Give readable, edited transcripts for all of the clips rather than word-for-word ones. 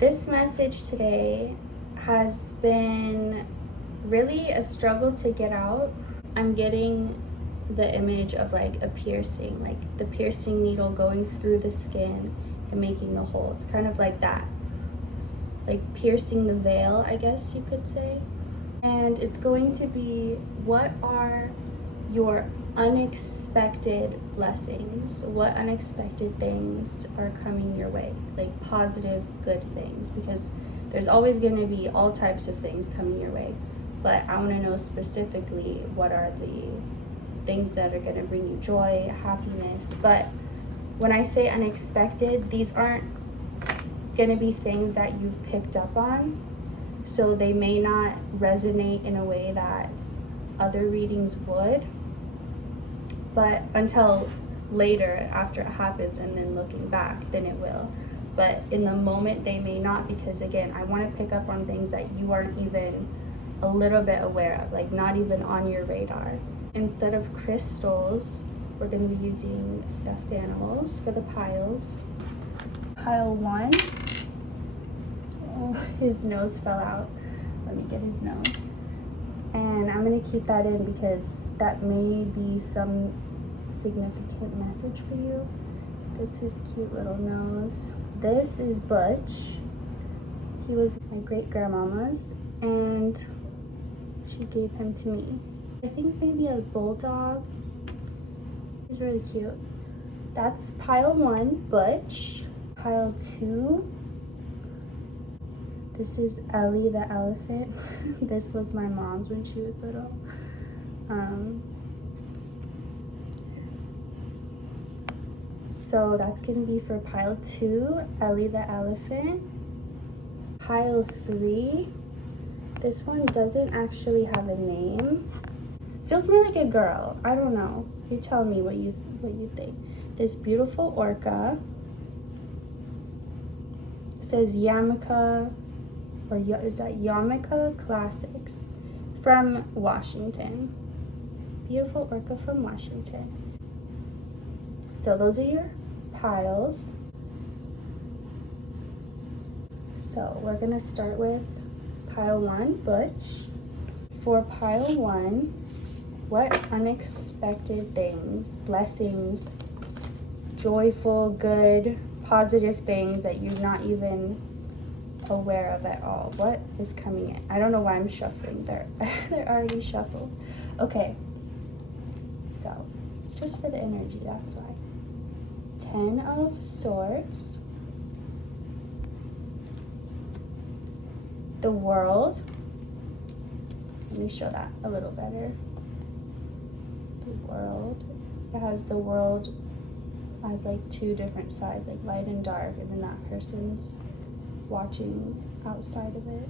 This message today has been really a struggle to get out. I'm getting the image of like a piercing, like the piercing needle going through the skin and making the hole. It's kind of like that, like piercing the veil, I guess you could say. And it's going to be, what are your unexpected blessings? What unexpected things are coming your way? Like positive, good things, because there's always going to be all types of things coming your way. But I want to know specifically what are the things that are going to bring you joy, happiness. But when I say unexpected, these aren't going to be things that you've picked up on. So they may not resonate in a way that other readings would. But until later, after it happens and then looking back, then it will. But in the moment, they may not, because again, I want to pick up on things that you aren't even a little bit aware of, like not even on your radar. Instead of crystals, we're going to be using stuffed animals for the piles. Pile 1. Oh, his nose fell out. Let me get his nose. And I'm going to keep that in because that may be some significant message for you. That's his cute little nose. This is Butch. He was my great-grandmama's and she gave him to me. I think maybe a bulldog. He's really cute. That's pile 1, Butch. Pile 2. This is Ellie the elephant. This was my mom's when she was little. So that's gonna be for pile 2, Ellie the elephant. Pile 3. This one doesn't actually have a name. Feels more like a girl. I don't know. You tell me what you think. This beautiful orca. It says Yamaka, or is that Yamaka Classics from Washington. Beautiful orca from Washington. So those are your piles. So we're gonna start with pile 1, Butch. For pile 1, what unexpected things, blessings, joyful, good, positive things that you're not even aware of at all? What is coming in? I don't know why I'm shuffling. They're already shuffled. Okay. So, just for the energy, that's why. 10 of Swords. The World. Let me show that a little better. The World. It has the world as like 2 different sides, like light and dark, and then that person's watching outside of it.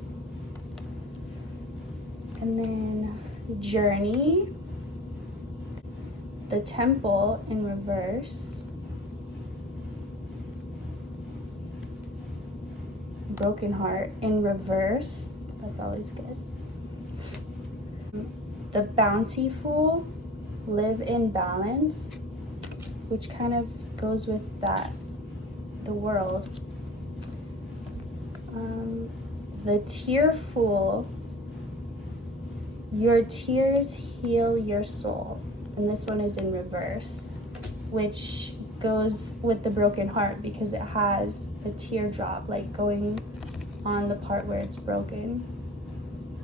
And then Journey. The Temple in reverse. Broken Heart in reverse. That's always good. The Bountiful. Live in Balance, which kind of goes with that, the world. The Tearful. Your tears heal your soul. And this one is in reverse, which goes with the Broken Heart because it has a teardrop like going on the part where it's broken,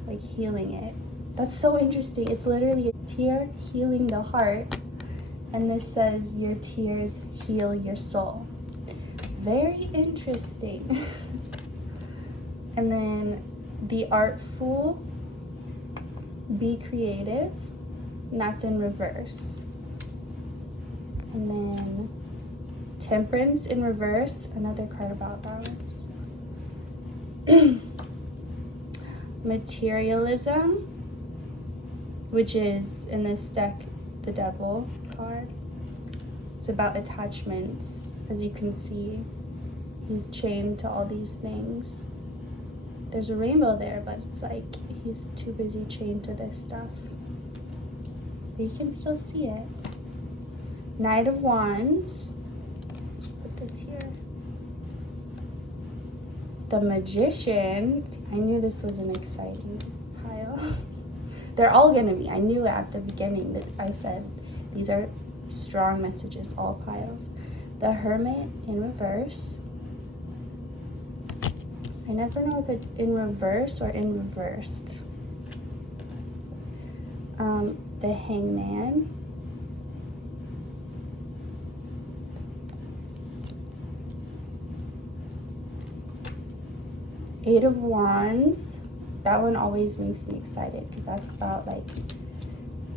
like healing it. That's so interesting. It's literally a tear healing the heart, and this says your tears heal your soul. Very interesting. And then the Artful. Be creative, and that's in reverse. And then Temperance in reverse, another card about balance. Materialism, which is in this deck the Devil card. It's about attachments. As you can see, he's chained to all these things. There's a rainbow there, but it's like he's too busy chained to this stuff. But you can still see it. Knight of Wands. Just put this here. The Magician. I knew this was an exciting pile. They're all going to be. I knew at the beginning that I said these are strong messages, all piles. The Hermit in reverse. I never know if it's in reverse or in reversed. The Hangman. Eight of Wands. That one always makes me excited because that's about like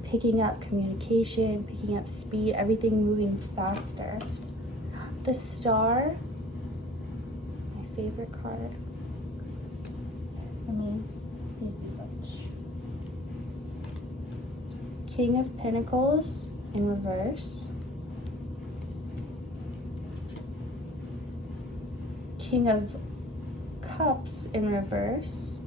picking up communication, picking up speed, everything moving faster. The Star. My favorite card. Excuse me, Butch. King of Pentacles in reverse. King of Cups in reverse.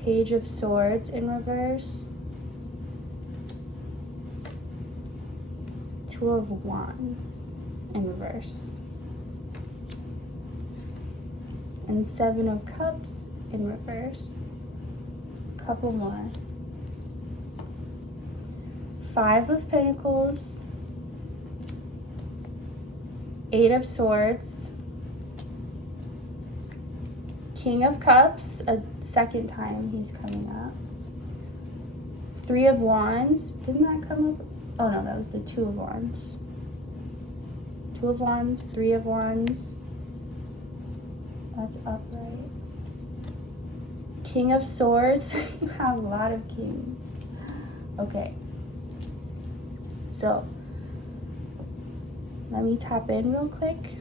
Page of Swords in reverse. Two of Wands in reverse. And Seven of Cups in reverse. Couple more. Five of Pentacles. Eight of Swords. King of Cups, a second time he's coming up. Three of Wands. Didn't that come up? Oh no, that was the Two of Wands. Two of Wands, Three of Wands. That's upright. King of Swords. You have a lot of kings. Okay. So, let me tap in real quick.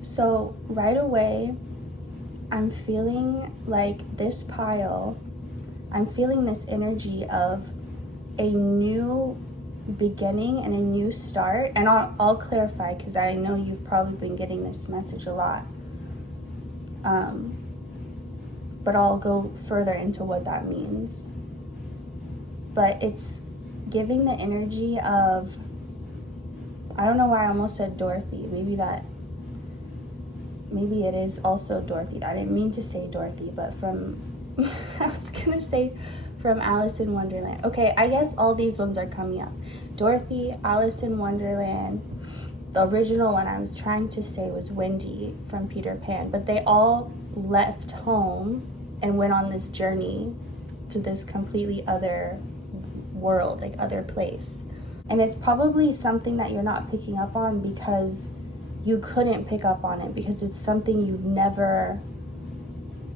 So, right away, I'm feeling like this pile, I'm feeling this energy of a new beginning and a new start. And I'll clarify because I know you've probably been getting this message a lot. But I'll go further into what that means. But it's giving the energy of, I don't know why I almost said Dorothy. Maybe it is also Dorothy. I didn't mean to say Dorothy, but I was gonna say from Alice in Wonderland. Okay, I guess all these ones are coming up. Dorothy, Alice in Wonderland. The original one I was trying to say was Wendy from Peter Pan, but they all left home and went on this journey to this completely other world, like other place. And it's probably something that you're not picking up on because you couldn't pick up on it because it's something you've never,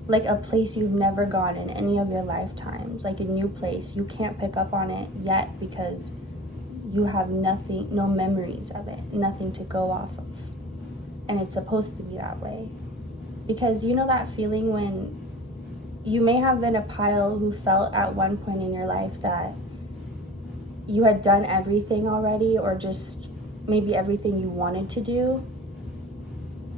like a place you've never gone in any of your lifetimes, like a new place. You can't pick up on it yet because you have nothing, no memories of it, nothing to go off of. And it's supposed to be that way. Because you know that feeling when you may have been a pile who felt at one point in your life that you had done everything already, or just maybe everything you wanted to do,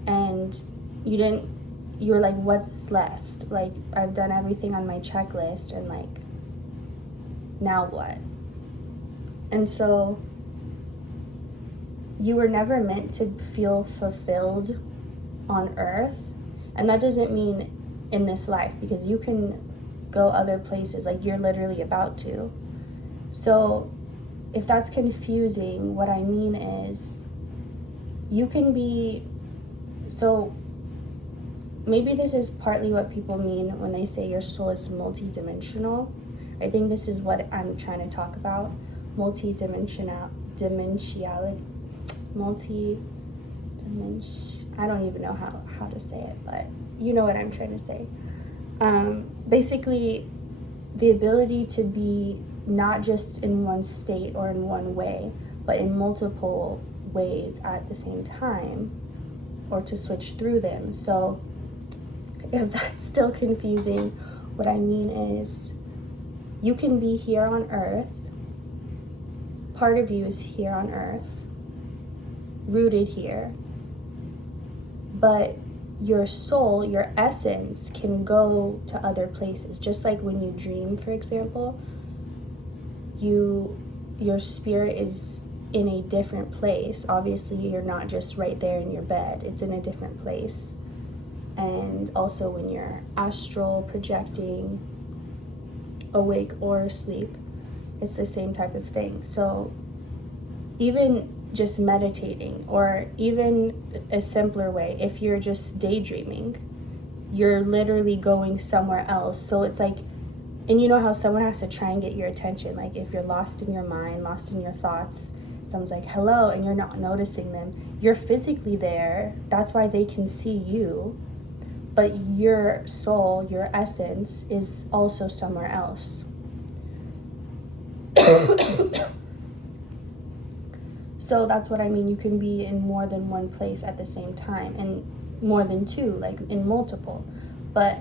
and you were like, what's left? Like, I've done everything on my checklist, and like, now what? And so you were never meant to feel fulfilled on earth. And that doesn't mean in this life, because you can go other places, like you're literally about to. So if that's confusing, what I mean is you can be, so maybe this is partly what people mean when they say your soul is multidimensional. I think this is what I'm trying to talk about. I don't even know how to say it, but you know what I'm trying to say. Basically, the ability to be not just in one state or in one way, but in multiple ways at the same time, or to switch through them. So if that's still confusing, what I mean is you can be here on earth. Part of you is here on earth, rooted here. But your soul, your essence, can go to other places. Just like when you dream, for example, your spirit is in a different place. Obviously, you're not just right there in your bed, it's in a different place. And also when you're astral projecting, awake or asleep, it's the same type of thing. So even just meditating, or even a simpler way, if you're just daydreaming, you're literally going somewhere else. So it's like, and you know how someone has to try and get your attention, like if you're lost in your mind, lost in your thoughts, someone's like hello and you're not noticing them, you're physically there, that's why they can see you, but your soul, your essence is also somewhere else. So that's what I mean, you can be in more than one place at the same time, and more than two, like in multiple. But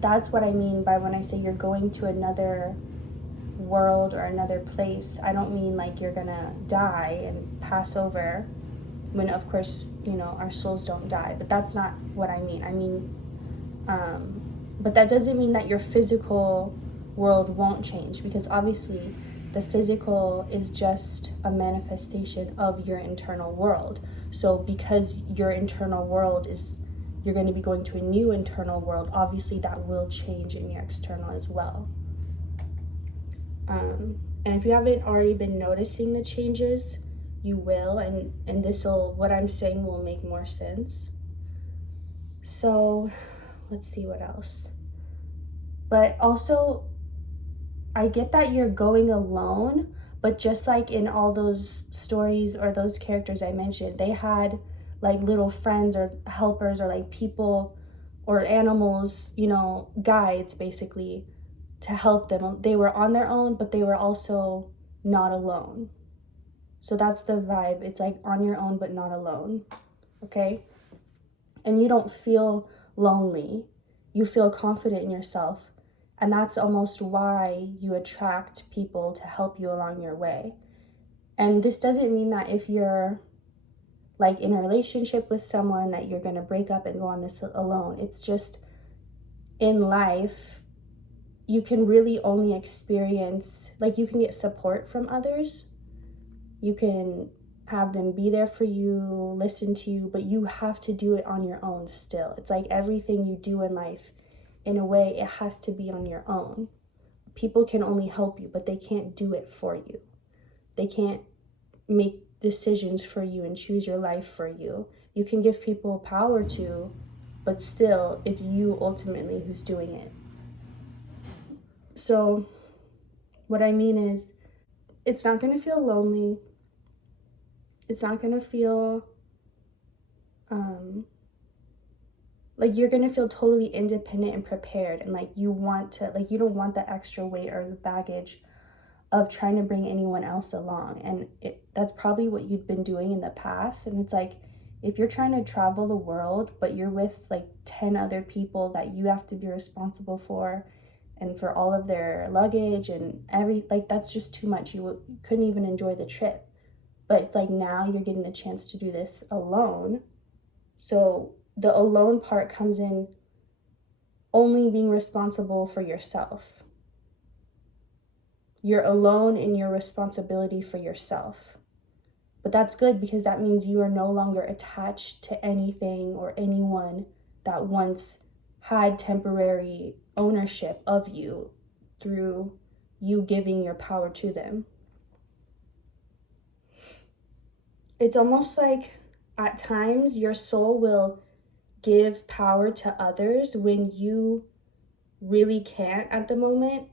that's what I mean by when I say you're going to another world or another place. I don't mean like you're gonna die and pass over, when of course, you know, our souls don't die, but that's not what I mean. I mean, but that doesn't mean that your physical world won't change, because obviously the physical is just a manifestation of your internal world. So because your internal world is, you're going to be going to a new internal world, obviously that will change in your external as well. And if you haven't already been noticing the changes, you will, and this will, what I'm saying will make more sense. So let's see what else. But also, I get that you're going alone, but just like in all those stories or those characters I mentioned, they had like little friends or helpers or like people or animals, you know, guides basically, to help them. They were on their own, but they were also not alone. So that's the vibe. It's like on your own, but not alone. Okay? And you don't feel lonely. You feel confident in yourself. And that's almost why you attract people to help you along your way. And this doesn't mean that if you're like in a relationship with someone that you're going to break up and go on this alone. It's just in life, you can really only experience, like you can get support from others. You can have them be there for you, listen to you, but you have to do it on your own still. It's like everything you do in life, in a way, it has to be on your own. People can only help you, but they can't do it for you. They can't make decisions for you and choose your life for you. You can give people power to, but still, it's you ultimately who's doing it. So what I mean is, it's not going to feel lonely. It's not going to feel like you're going to feel totally independent and prepared, and like you want to, like you don't want the extra weight or the baggage of trying to bring anyone else along. And that's probably what you'd been doing in the past. And it's like, if you're trying to travel the world, but you're with like 10 other people that you have to be responsible for, and for all of their luggage and like that's just too much. You couldn't even enjoy the trip. But it's like now you're getting the chance to do this alone. So the alone part comes in only being responsible for yourself. You're alone in your responsibility for yourself. But that's good, because that means you are no longer attached to anything or anyone that once had temporary ownership of you through you giving your power to them. It's almost like at times your soul will give power to others when you really can't at the moment.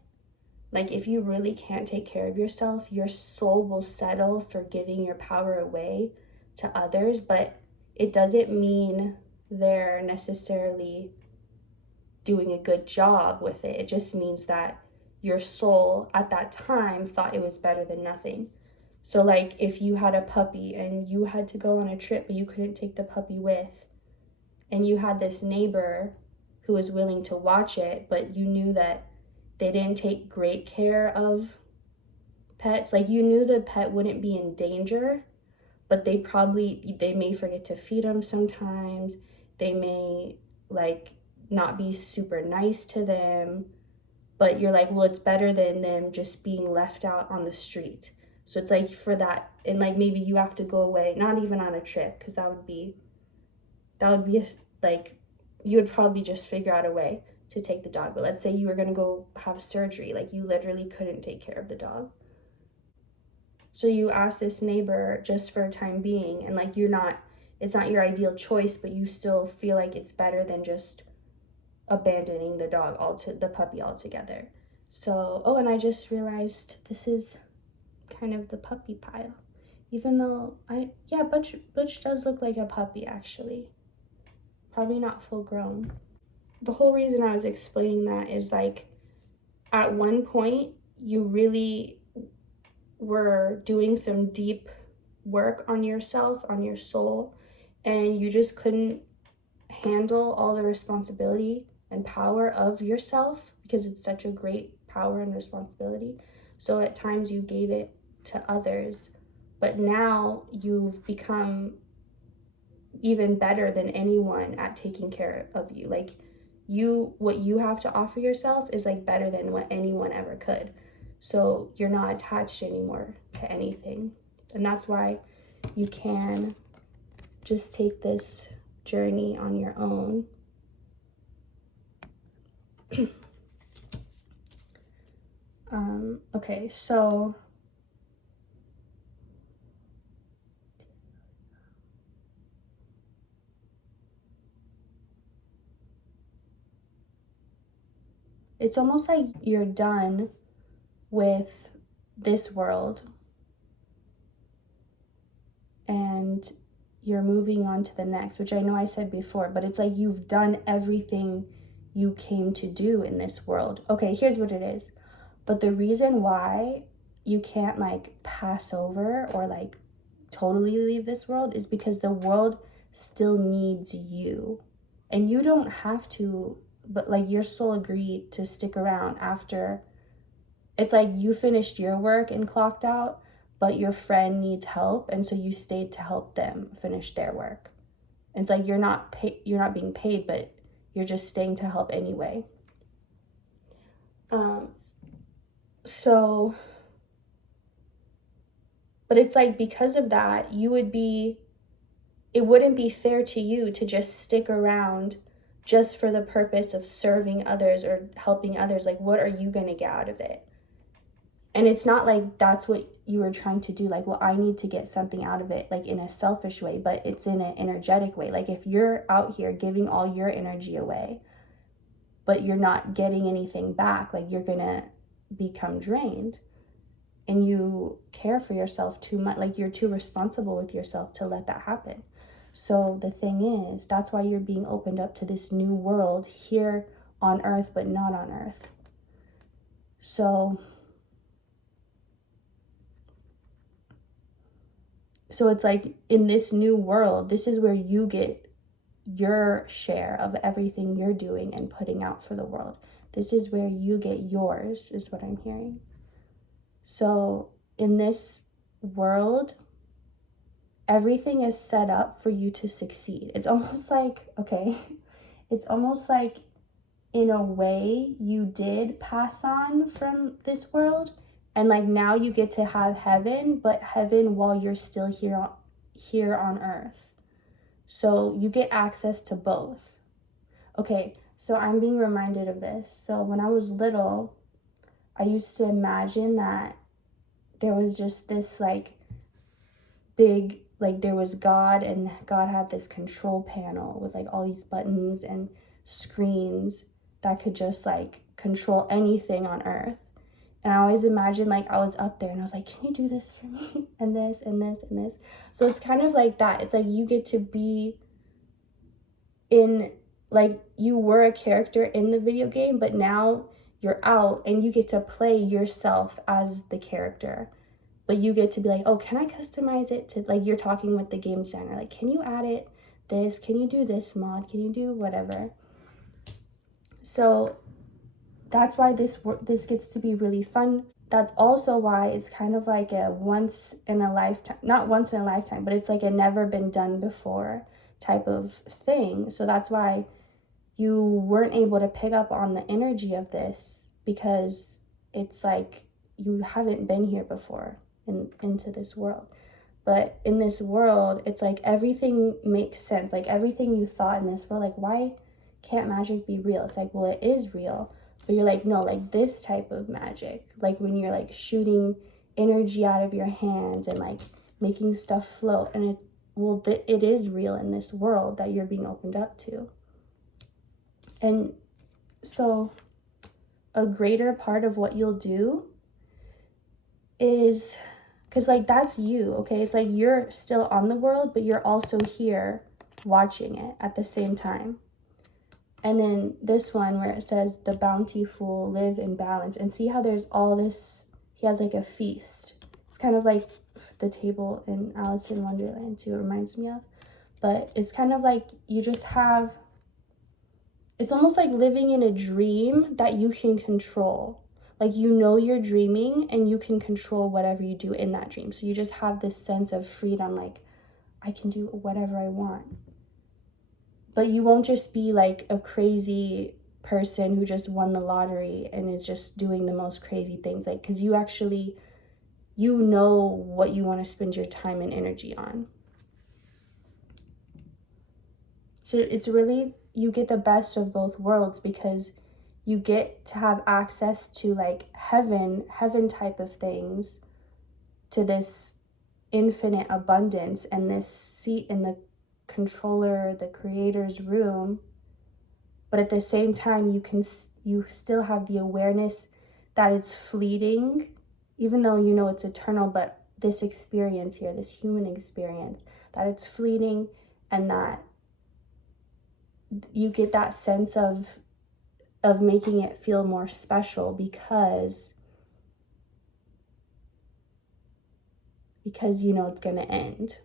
Like if you really can't take care of yourself, your soul will settle for giving your power away to others, but it doesn't mean they're necessarily doing a good job with it. It just means that your soul at that time thought it was better than nothing. So like if you had a puppy and you had to go on a trip but you couldn't take the puppy with, and you had this neighbor who was willing to watch it, but you knew that they didn't take great care of pets. Like you knew the pet wouldn't be in danger, but they may forget to feed them sometimes. They may like not be super nice to them, but you're like, well, it's better than them just being left out on the street. So it's like for that, and like maybe you have to go away, not even on a trip, because that would be like, you would probably just figure out a way to take the dog. But let's say you were going to go have surgery, like you literally couldn't take care of the dog. So you ask this neighbor just for a time being, and like it's not your ideal choice, but you still feel like it's better than just abandoning the puppy altogether. So, oh, and I just realized this is kind of the puppy pile. Even though Butch does look like a puppy, actually. Probably not full grown. The whole reason I was explaining that is like, at one point, you really were doing some deep work on yourself, on your soul, and you just couldn't handle all the responsibility and power of yourself, because it's such a great power and responsibility. So at times you gave it to others, but now you've become even better than anyone at taking care of you. Like, what you have to offer yourself is like better than what anyone ever could. So you're not attached anymore to anything. And that's why you can just take this journey on your own. Okay, so it's almost like you're done with this world and you're moving on to the next, which I know I said before, but it's like you've done everything you came to do in this world. Okay, here's what it is. But the reason why you can't like pass over or like totally leave this world is because the world still needs you. And you don't have to, but like your soul agreed to stick around after. It's like you finished your work and clocked out, but your friend needs help, and so you stayed to help them finish their work. It's like you're not being paid, but you're just staying to help anyway. So, but it's like because of that, it wouldn't be fair to you to just stick around just for the purpose of serving others or helping others. Like, what are you going to get out of it? And it's not like that's what you were trying to do. Like, well, I need to get something out of it, like in a selfish way, but it's in an energetic way. Like if you're out here giving all your energy away, but you're not getting anything back, like you're going to become drained. And you care for yourself too much, like you're too responsible with yourself to let that happen. So the thing is, that's why you're being opened up to this new world here on earth, but not on earth. So it's like in this new world, this is where you get your share of everything you're doing and putting out for the world. This is where you get yours, is what I'm hearing. So in this world, everything is set up for you to succeed. It's almost like, in a way you did pass on from this world, and like now you get to have heaven, but heaven while you're still here on earth. So you get access to both. Okay, so I'm being reminded of this. So when I was little, I used to imagine that there was just this like big, like there was God, and God had this control panel with like all these buttons and screens that could just like control anything on earth. And I always imagined like I was up there and I was like, can you do this for me? And this and this and this. So it's kind of like that. It's like you get to be in, like you were a character in the video game, but now you're out and you get to play yourself as the character. But you get to be like, oh, can I customize it to, like you're talking with the game designer, like, can you add it this? Can you do this mod? Can you do whatever? So that's why this gets to be really fun. That's also why it's kind of like a once in a lifetime, not once in a lifetime, but it's like a never been done before type of thing. So that's why you weren't able to pick up on the energy of this, because it's like you haven't been here before. into this world. But in this world, it's like everything makes sense. Like everything you thought in this world, like why can't magic be real? It's like, well, it is real. But you're like, no, like this type of magic. Like when you're like shooting energy out of your hands and like making stuff float. And it's, well, it is real in this world that you're being opened up to. And so a greater part of what you'll do is, because like that's you, okay? It's like you're still on the world, but you're also here watching it at the same time. And then this one where it says the bountiful live in balance, and see how there's all this, he has like a feast. It's kind of like the table in Alice in Wonderland too, it reminds me of. But it's kind of like you just have, it's almost like living in a dream that you can control. Like you know you're dreaming and you can control whatever you do in that dream. So you just have this sense of freedom, like I can do whatever I want. But you won't just be like a crazy person who just won the lottery and is just doing the most crazy things. Like, because you actually, you know what you want to spend your time and energy on. So it's really, you get the best of both worlds because you get to have access to like heaven type of things, to this infinite abundance and this seat in the controller, the creator's room. But at the same time, you still have the awareness that it's fleeting, even though you know it's eternal. But this experience here, this human experience, that it's fleeting, and that you get that sense of making it feel more special because you know it's going to end.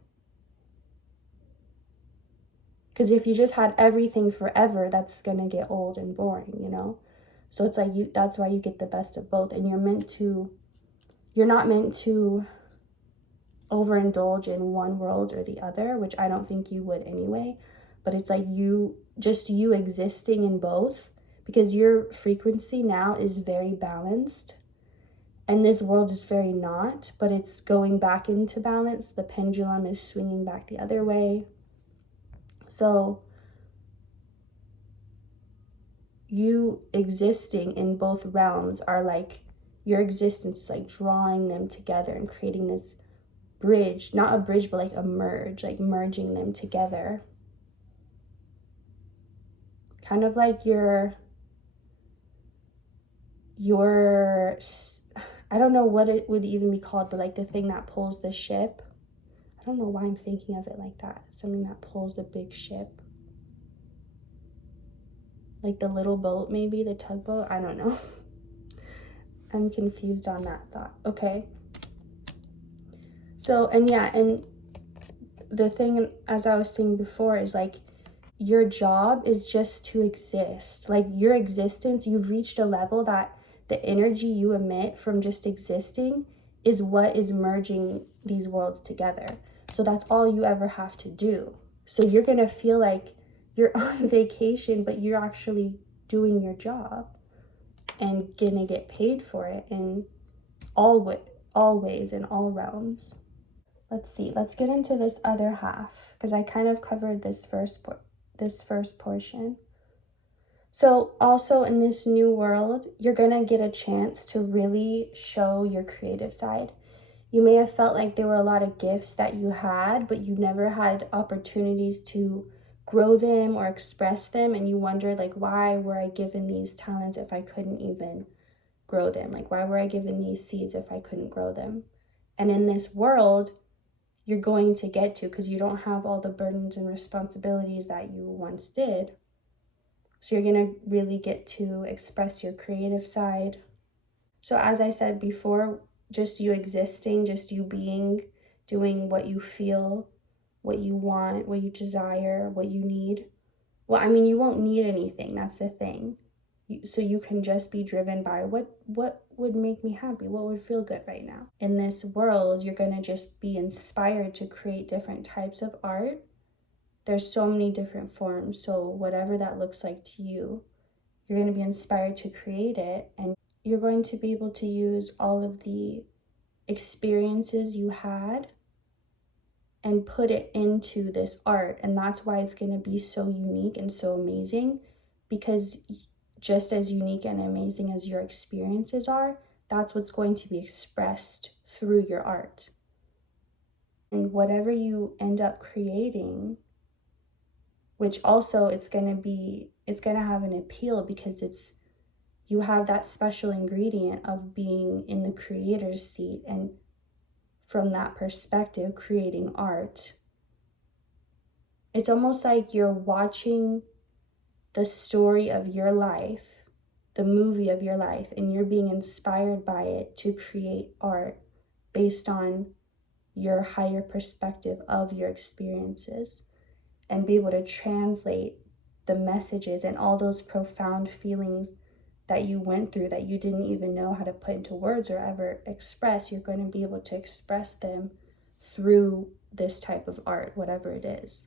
Because if you just had everything forever, that's going to get old and boring, you know? So it's like that's why you get the best of both. And you're not meant to overindulge in one world or the other, which I don't think you would anyway. But it's like you existing in both, because your frequency now is very balanced. And this world is very not, but it's going back into balance. The pendulum is swinging back the other way. So you existing in both realms are like, your existence is like drawing them together and creating this bridge, not a bridge, but like a merge, like merging them together. Kind of like your I don't know what it would even be called, but like the thing that pulls the ship. I don't know why I'm thinking of it like that. Something that pulls the big ship. Like the little boat, maybe, the tugboat. I don't know. I'm confused on that thought. Okay. So, and yeah, and the thing, as I was saying before, is like your job is just to exist. Like your existence, you've reached a level that the energy you emit from just existing is what is merging these worlds together. So that's all you ever have to do. So you're going to feel like you're on vacation, but you're actually doing your job and going to get paid for it in all ways, in all realms. Let's see. Let's get into this other half because I kind of covered this first portion. So also in this new world, you're going to get a chance to really show your creative side. You may have felt like there were a lot of gifts that you had, but you never had opportunities to grow them or express them. And you wondered, like, why were I given these talents if I couldn't even grow them? Like, why were I given these seeds if I couldn't grow them? And in this world, you're going to get to, because you don't have all the burdens and responsibilities that you once did. So you're going to really get to express your creative side. So as I said before, just you existing, just you being, doing what you feel, what you want, what you desire, what you need. Well, I mean, you won't need anything. That's the thing. So you can just be driven by what would make me happy, what would feel good right now. In this world, you're going to just be inspired to create different types of art. There's so many different forms. So whatever that looks like to you, you're going to be inspired to create it. And you're going to be able to use all of the experiences you had and put it into this art. And that's why it's going to be so unique and so amazing, because just as unique and amazing as your experiences are, that's what's going to be expressed through your art. And whatever you end up creating, which also it's going to have an appeal, because you have that special ingredient of being in the creator's seat, and from that perspective creating art. It's almost like you're watching the story of your life, the movie of your life, and you're being inspired by it to create art based on your higher perspective of your experiences, and be able to translate the messages and all those profound feelings that you went through that you didn't even know how to put into words or ever express. You're going to be able to express them through this type of art, whatever it is.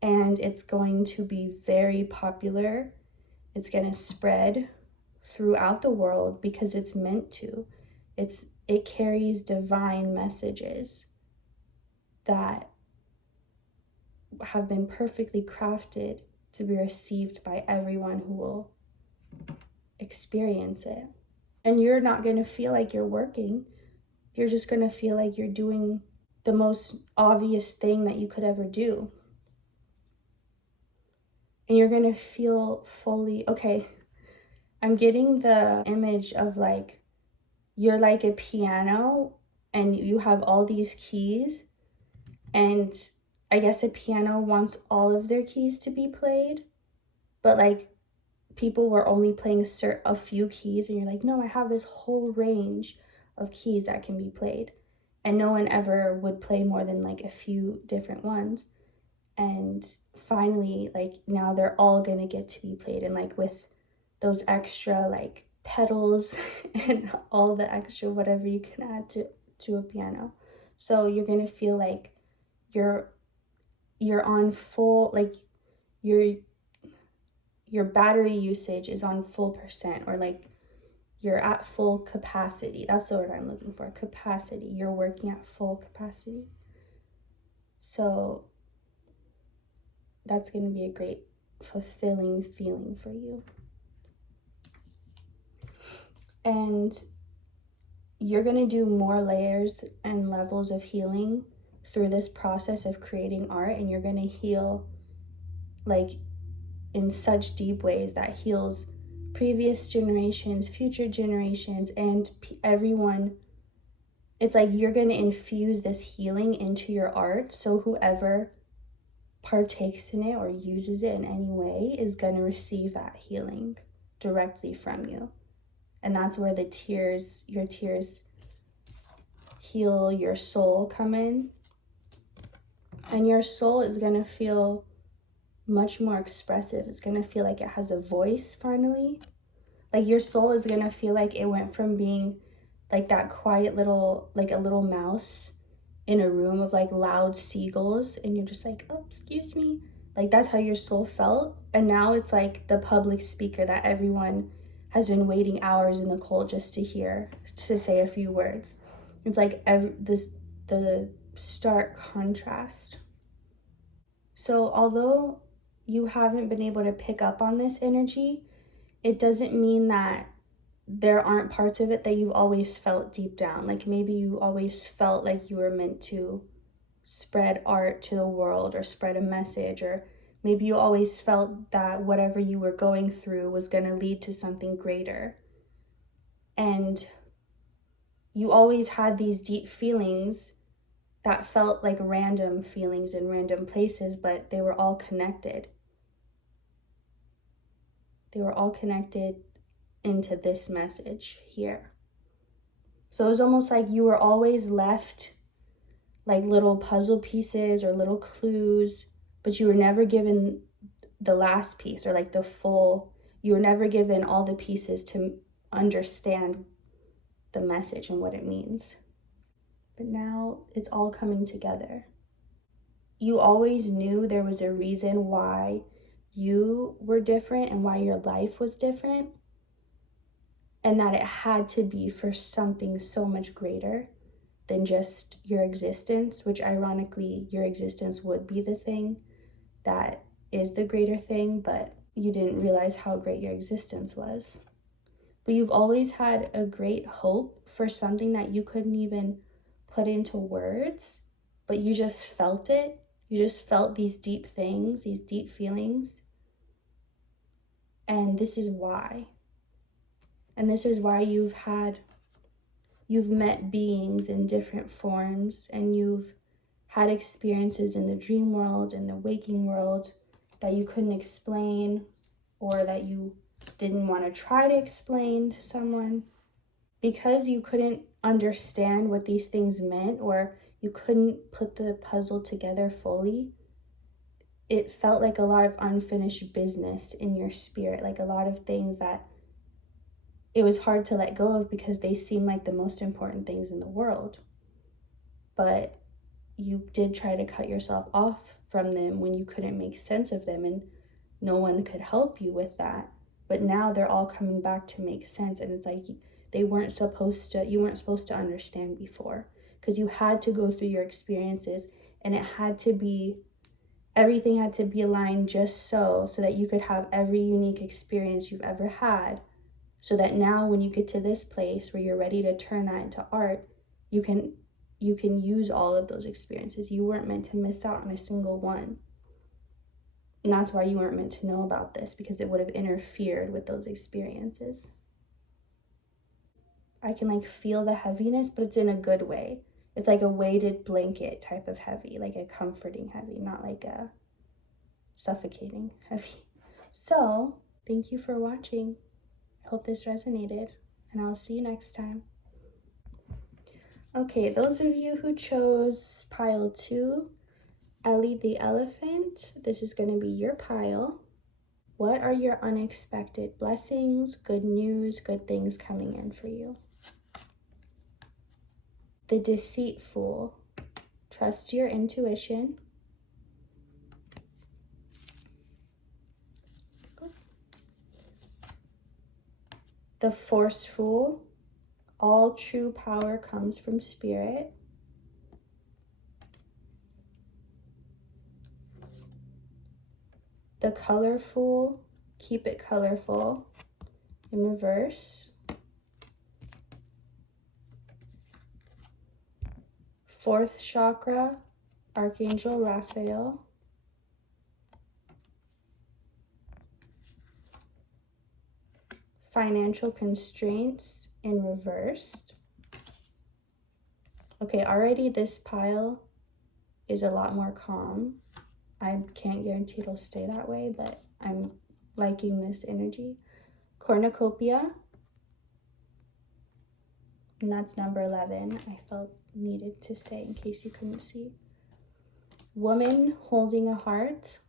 And it's going to be very popular. It's going to spread throughout the world because it's meant to. It carries divine messages that have been perfectly crafted to be received by everyone who will experience it. And you're not going to feel like you're working. You're just going to feel like you're doing the most obvious thing that you could ever do. And you're going to feel fully, okay, I'm getting the image of like, you're like a piano and you have all these keys, and I guess a piano wants all of their keys to be played, but like people were only playing a few keys, and you're like, no, I have this whole range of keys that can be played, and no one ever would play more than like a few different ones. And finally, like now they're all gonna get to be played, and like with those extra like pedals and all the extra whatever you can add to a piano. So you're gonna feel like you're on full, like your battery usage is on full percent, or like you're at full capacity. That's the word I'm looking for, capacity. You're working at full capacity. So that's going to be a great fulfilling feeling for you. And you're going to do more layers and levels of healing through this process of creating art, and you're going to heal like in such deep ways that heals previous generations, future generations, and everyone. It's like you're going to infuse this healing into your art, so whoever partakes in it or uses it in any way is going to receive that healing directly from you. And that's where your tears heal your soul come in. And your soul is going to feel much more expressive. It's going to feel like it has a voice finally. Like your soul is going to feel like it went from being like that quiet little, like a little mouse in a room of like loud seagulls, and you're just like, oh, excuse me. Like that's how your soul felt. And now it's like the public speaker that everyone has been waiting hours in the cold just to hear, to say a few words. It's like the stark contrast. So although you haven't been able to pick up on this energy, it doesn't mean that there aren't parts of it that you've always felt deep down. Like maybe you always felt like you were meant to spread art to the world or spread a message, or maybe you always felt that whatever you were going through was going to lead to something greater. And you always had these deep feelings that felt like random feelings in random places, but they were all connected. They were all connected into this message here. So it was almost like you were always left like little puzzle pieces or little clues, but you were never given the last piece, or like you were never given all the pieces to understand the message and what it means. But now it's all coming together. You always knew there was a reason why you were different and why your life was different. and that it had to be for something so much greater than just your existence, which ironically, your existence would be the thing that is the greater thing, but you didn't realize how great your existence was. But you've always had a great hope for something that you couldn't even put into words, but you just felt it. You just felt these deep things, these deep feelings. And this is why. And this is why you've met beings in different forms, and you've had experiences in the dream world and the waking world that you couldn't explain, or that you didn't want to try to explain to someone, because you couldn't understand what these things meant, or you couldn't put the puzzle together fully. It felt like a lot of unfinished business in your spirit, like a lot of things that it was hard to let go of because they seemed like the most important things in the world. But you did try to cut yourself off from them when you couldn't make sense of them, and no one could help you with that. But now they're all coming back to make sense, and it's like you weren't supposed to understand before, because you had to go through your experiences, and everything had to be aligned just so that you could have every unique experience you've ever had, so that now when you get to this place where you're ready to turn that into art, you can use all of those experiences. You weren't meant to miss out on a single one. And that's why you weren't meant to know about this, because it would have interfered with those experiences. I can feel the heaviness, but it's in a good way. It's like a weighted blanket type of heavy, like a comforting heavy, not like a suffocating heavy. So, thank you for watching. I hope this resonated, and I'll see you next time. Okay, those of you who chose pile 2, Ellie the elephant, this is going to be your pile. What are your unexpected blessings, good news, good things coming in for you? The deceitful, trust your intuition. The forceful, all true power comes from spirit. The colorful, keep it colorful, in reverse. Fourth chakra, Archangel Raphael. Financial constraints, in reversed. Okay, already this pile is a lot more calm. I can't guarantee it'll stay that way, but I'm liking this energy. Cornucopia, and that's number 11. I felt needed to say in case you couldn't see. Woman holding a heart.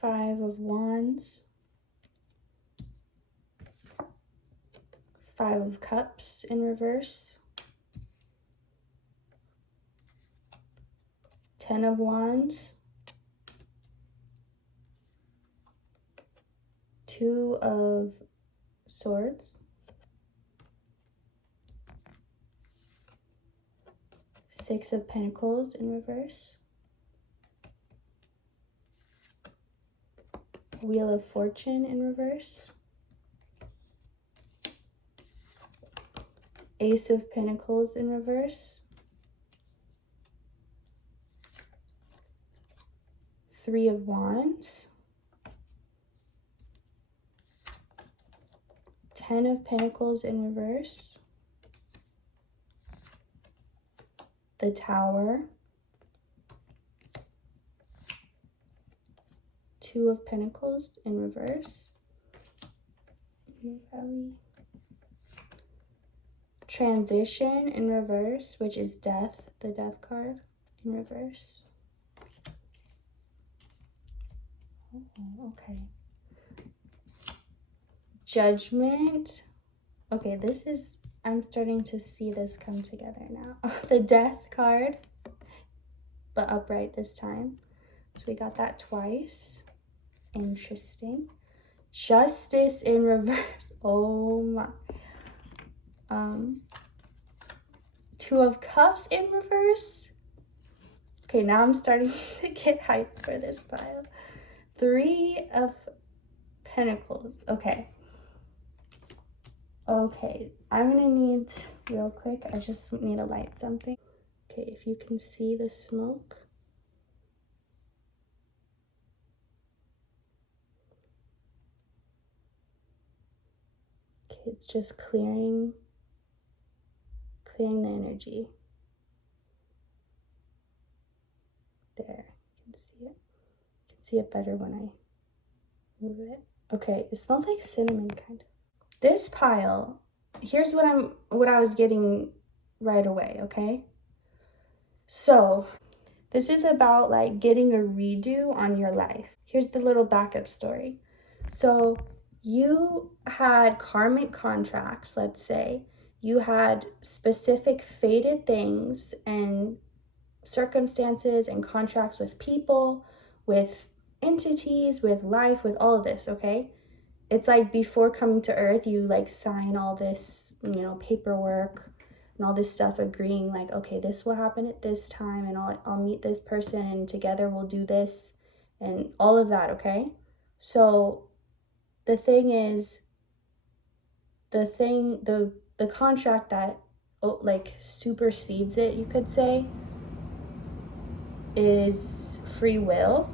Five of Wands. Five of Cups in reverse. 10 of Wands. 2 of Swords. 6 of Pentacles in reverse. Wheel of Fortune in reverse. Ace of Pentacles in reverse. 3 of Wands. 10 of Pentacles in reverse. The Tower. 2 of Pentacles in reverse. Transition in reverse, which is Death, the Death card in reverse. Oh, okay. Judgment. Okay, I'm starting to see this come together now. The Death card, but upright this time. So we got that twice. Interesting. Justice in reverse. Oh my. Two of Cups in reverse. Okay, now I'm starting to get hyped for this pile. Three of Pentacles. Okay. Okay, I'm gonna need, real quick, I just need to light something. Okay, if you can see the smoke. Okay, it's just clearing the energy. There, you can see it. You can see it better when I move it. Okay, it smells like cinnamon, kind of. This pile, here's what I was getting right away, okay? So, this is about like getting a redo on your life. Here's the little backup story. So, you had karmic contracts, let's say. You had specific fated things and circumstances and contracts with people, with entities, with life, with all of this, okay? It's like before coming to Earth, you like sign all this, paperwork and all this stuff agreeing like, okay, this will happen at this time and I'll meet this person and together we'll do this and all of that, okay? So the thing is, the contract that like supersedes it, you could say, is free will.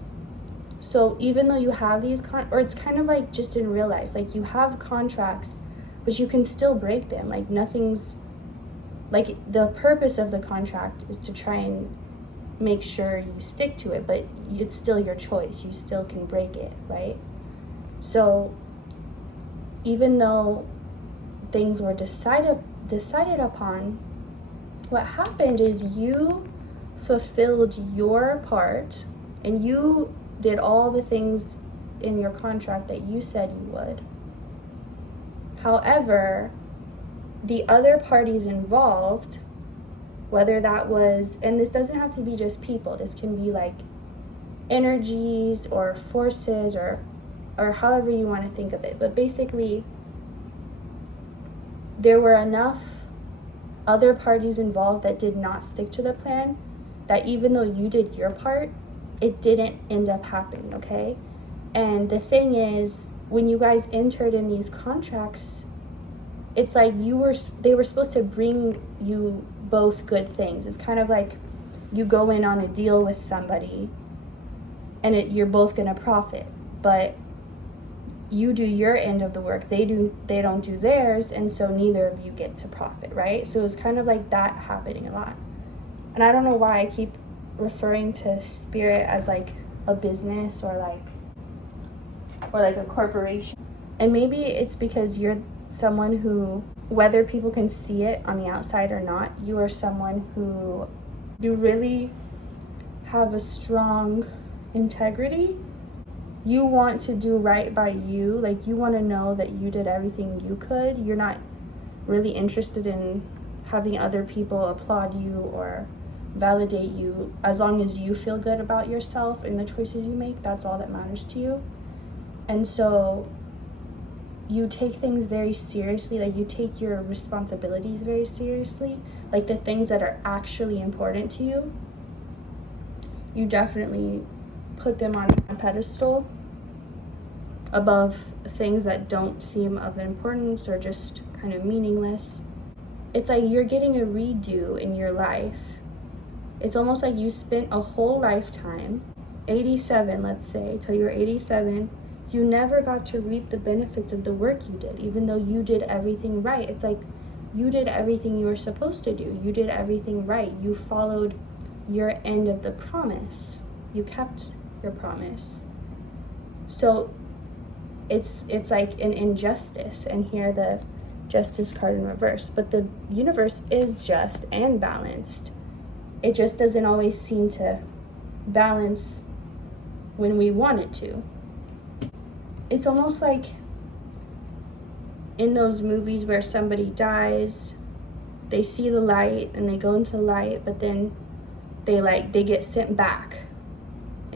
So even though you have these or it's kind of like just in real life, like you have contracts, but you can still break them. Like nothing's, like the purpose of the contract is to try and make sure you stick to it, but it's still your choice. You still can break it, right? So even though things were decided upon, what happened is you fulfilled your part and you did all the things in your contract that you said you would. However, the other parties involved, whether that was, and this doesn't have to be just people, this can be like energies or forces or however you want to think of it, but basically there were enough other parties involved that did not stick to the plan that even though you did your part, it didn't end up happening, okay? And the thing is, when you guys entered in these contracts, it's like they were supposed to bring you both good things. It's kind of like you go in on a deal with somebody and you're both gonna profit, but you do your end of the work, they don't do theirs, and so neither of you get to profit, right? So it's kind of like that happening a lot. And I don't know why I keep referring to spirit as like a business or like a corporation. And maybe it's because you're someone who, whether people can see it on the outside or not, you are someone who you really have a strong integrity. You want to do right by you. Like you want to know that you did everything you could. You're not really interested in having other people applaud you or validate you. As long as you feel good about yourself and the choices you make, that's all that matters to you. And so you take things very seriously, like you take your responsibilities very seriously, like the things that are actually important to you. You definitely put them on a pedestal above things that don't seem of importance or just kind of meaningless. It's like you're getting a redo in your life. It's almost like you spent a whole lifetime, 87, let's say, till you're 87, you never got to reap the benefits of the work you did, even though you did everything right. It's like you did everything you were supposed to do. You did everything right. You followed your end of the promise. You kept your promise. So it's like an injustice, and here the Justice card in reverse. But the universe is just and balanced. It just doesn't always seem to balance when we want it to. It's almost like in those movies where somebody dies, they see the light and they go into light, but then they get sent back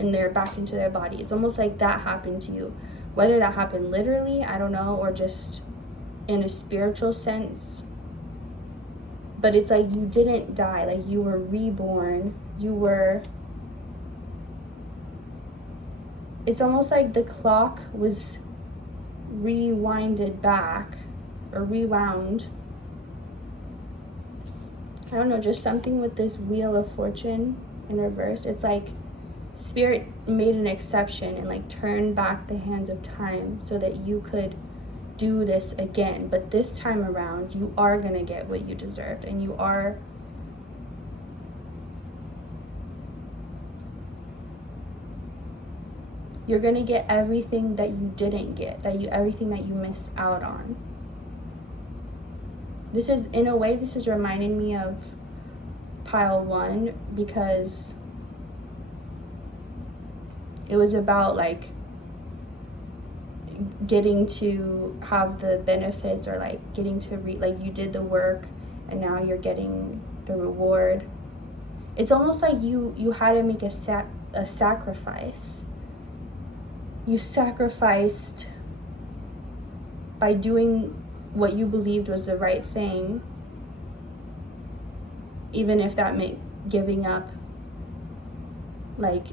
and they're back into their body. It's almost like that happened to you. Whether that happened literally, I don't know, or just in a spiritual sense. But it's like you didn't die. Like you were reborn. It's almost like the clock was rewinded back or rewound. I don't know, just something with this Wheel of Fortune in reverse. It's like Spirit made an exception and like turned back the hands of time so that you could do this again. But this time around, you are going to get what you deserved, and you're going to get everything that you didn't get, everything that you missed out on. This is, in a way, this is reminding me of pile 1, because it was about like getting to have the benefits, or like getting to like you did the work and now you're getting the reward. It's almost like you had to make a sacrifice. You sacrificed by doing what you believed was the right thing, even if that meant giving up like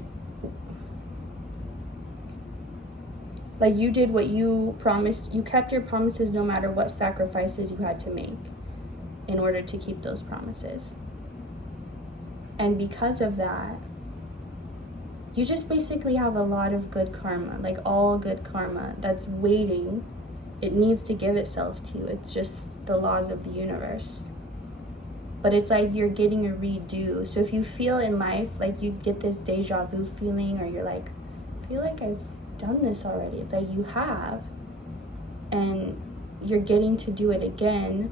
you did what you promised. You kept your promises no matter what sacrifices you had to make in order to keep those promises. And because of that, you just basically have a lot of good karma, like all good karma that's waiting. It needs to give itself to you. It's just the laws of the universe. But it's like you're getting a redo. So if you feel in life like you get this deja vu feeling, or you're like, I feel like I've done this already. It's like you have, and you're getting to do it again,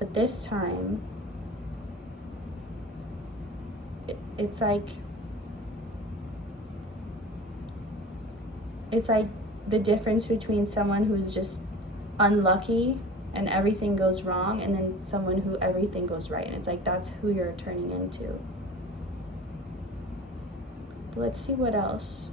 but this time it's like the difference between someone who's just unlucky and everything goes wrong, and then someone who everything goes right. And it's like that's who you're turning into. But let's see what else.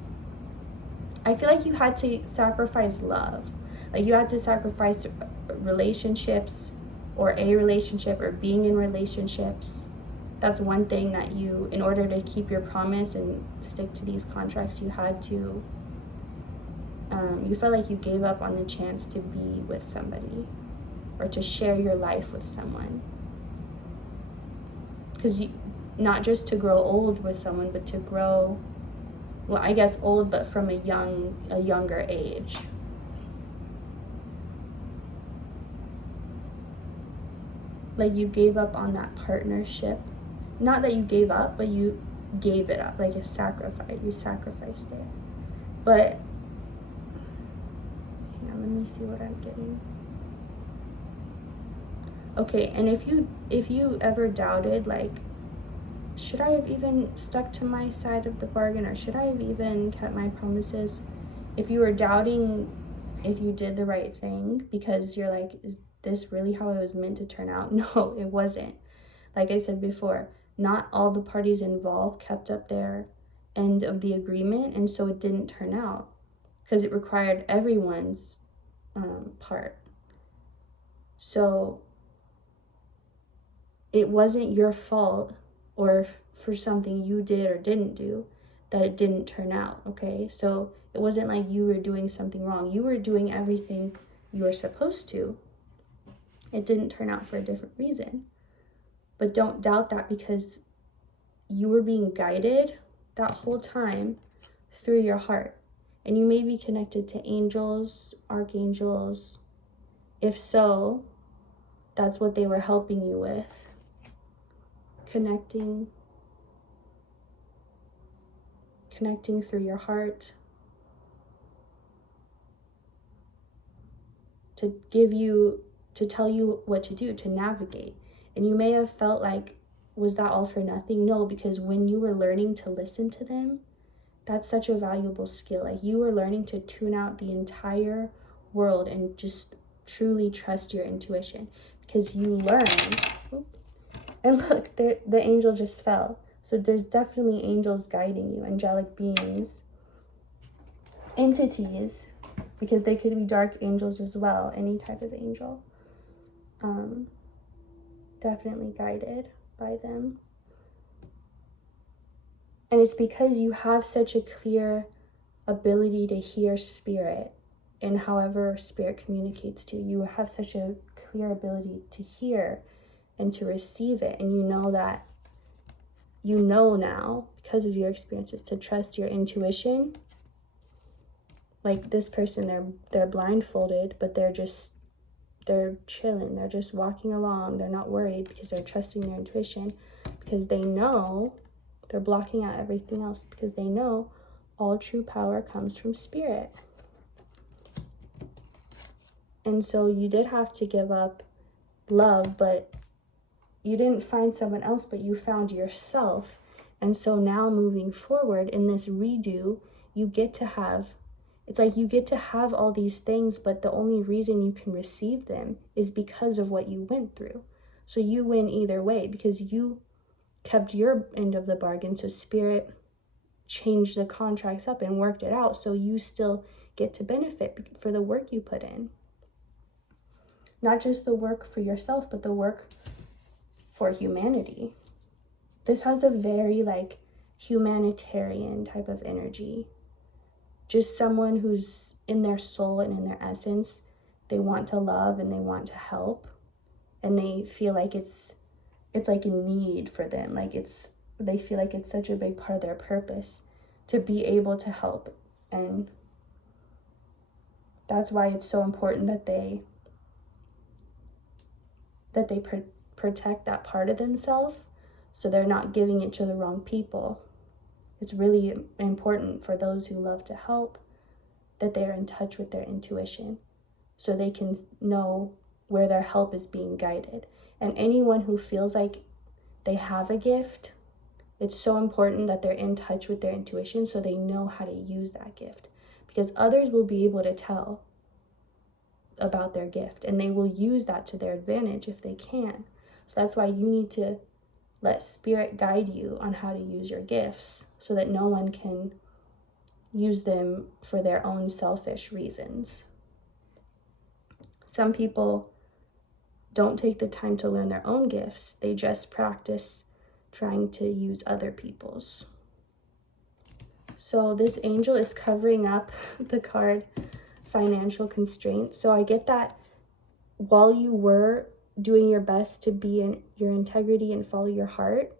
I feel like you had to sacrifice love. Like you had to sacrifice relationships, or a relationship, or being in relationships. That's one thing that you, in order to keep your promise and stick to these contracts, you had to, you felt like you gave up on the chance to be with somebody, or to share your life with someone. Because not just to grow old with someone, but to grow, well, I guess old, but from a younger age. Like you gave up on that partnership. Not that you gave up, but you gave it up, like a sacrifice. You sacrificed it. But, hang on, let me see what I'm getting. Okay, and if you ever doubted, like, should I have even stuck to my side of the bargain, or should I have even kept my promises? If you were doubting if you did the right thing because you're like, is this really how it was meant to turn out? No, it wasn't. Like I said before, not all the parties involved kept up their end of the agreement, and so it didn't turn out because it required everyone's part. So it wasn't your fault, or for something you did or didn't do, that it didn't turn out, okay? So it wasn't like you were doing something wrong. You were doing everything you were supposed to. It didn't turn out for a different reason. But don't doubt that, because you were being guided that whole time through your heart. And you may be connected to angels, archangels. If so, that's what they were helping you with. Connecting through your heart to tell you what to do, to navigate. And you may have felt like, was that all for nothing? No, because when you were learning to listen to them, that's such a valuable skill. Like you were learning to tune out the entire world and just truly trust your intuition, because you learned. And look, the angel just fell. So there's definitely angels guiding you, angelic beings, entities, because they could be dark angels as well, any type of angel. Definitely guided by them. And it's because you have such a clear ability to hear spirit, and however spirit communicates to you, you have such a clear ability to hear and to receive it. And you know that, you know now, because of your experiences, to trust your intuition. Like this person, they're blindfolded, but they're chilling, they're just walking along, they're not worried because they're trusting their intuition, because they know, they're blocking out everything else because they know all true power comes from spirit. And so you did have to give up love, but you didn't find someone else, but you found yourself. And so now moving forward in this redo, you get to have, it's like you get to have all these things, but the only reason you can receive them is because of what you went through. So you win either way because you kept your end of the bargain. So spirit changed the contracts up and worked it out. So you still get to benefit for the work you put in. Not just the work for yourself, but the work for humanity. This has a very like humanitarian type of energy. Just someone who's in their soul and in their essence, they want to love and they want to help, and they feel like it's like a need for them. Like they feel like it's such a big part of their purpose to be able to help. And that's why it's so important that they protect that part of themselves, so they're not giving it to the wrong people. It's really important for those who love to help that they're in touch with their intuition, so they can know where their help is being guided. And anyone who feels like they have a gift, it's so important that they're in touch with their intuition so they know how to use that gift, because others will be able to tell about their gift and they will use that to their advantage if they can. So that's why you need to let spirit guide you on how to use your gifts so that no one can use them for their own selfish reasons. Some people don't take the time to learn their own gifts. They just practice trying to use other people's. So this angel is covering up the card financial constraints. So I get that while you were doing your best to be in your integrity and follow your heart,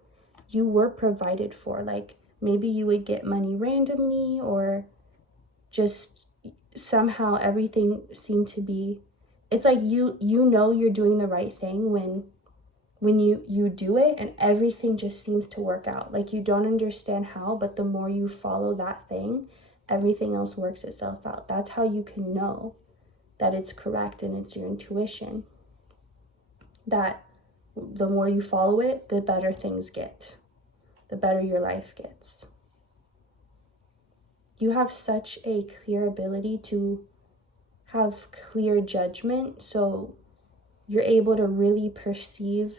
you were provided for. Like maybe you would get money randomly, or just somehow everything seemed to be, it's like you know you're doing the right thing when you do it and everything just seems to work out. Like you don't understand how, but the more you follow that thing, everything else works itself out. That's how you can know that it's correct and it's your intuition. That the more you follow it, the better things get, the better your life gets. You have such a clear ability to have clear judgment, so you're able to really perceive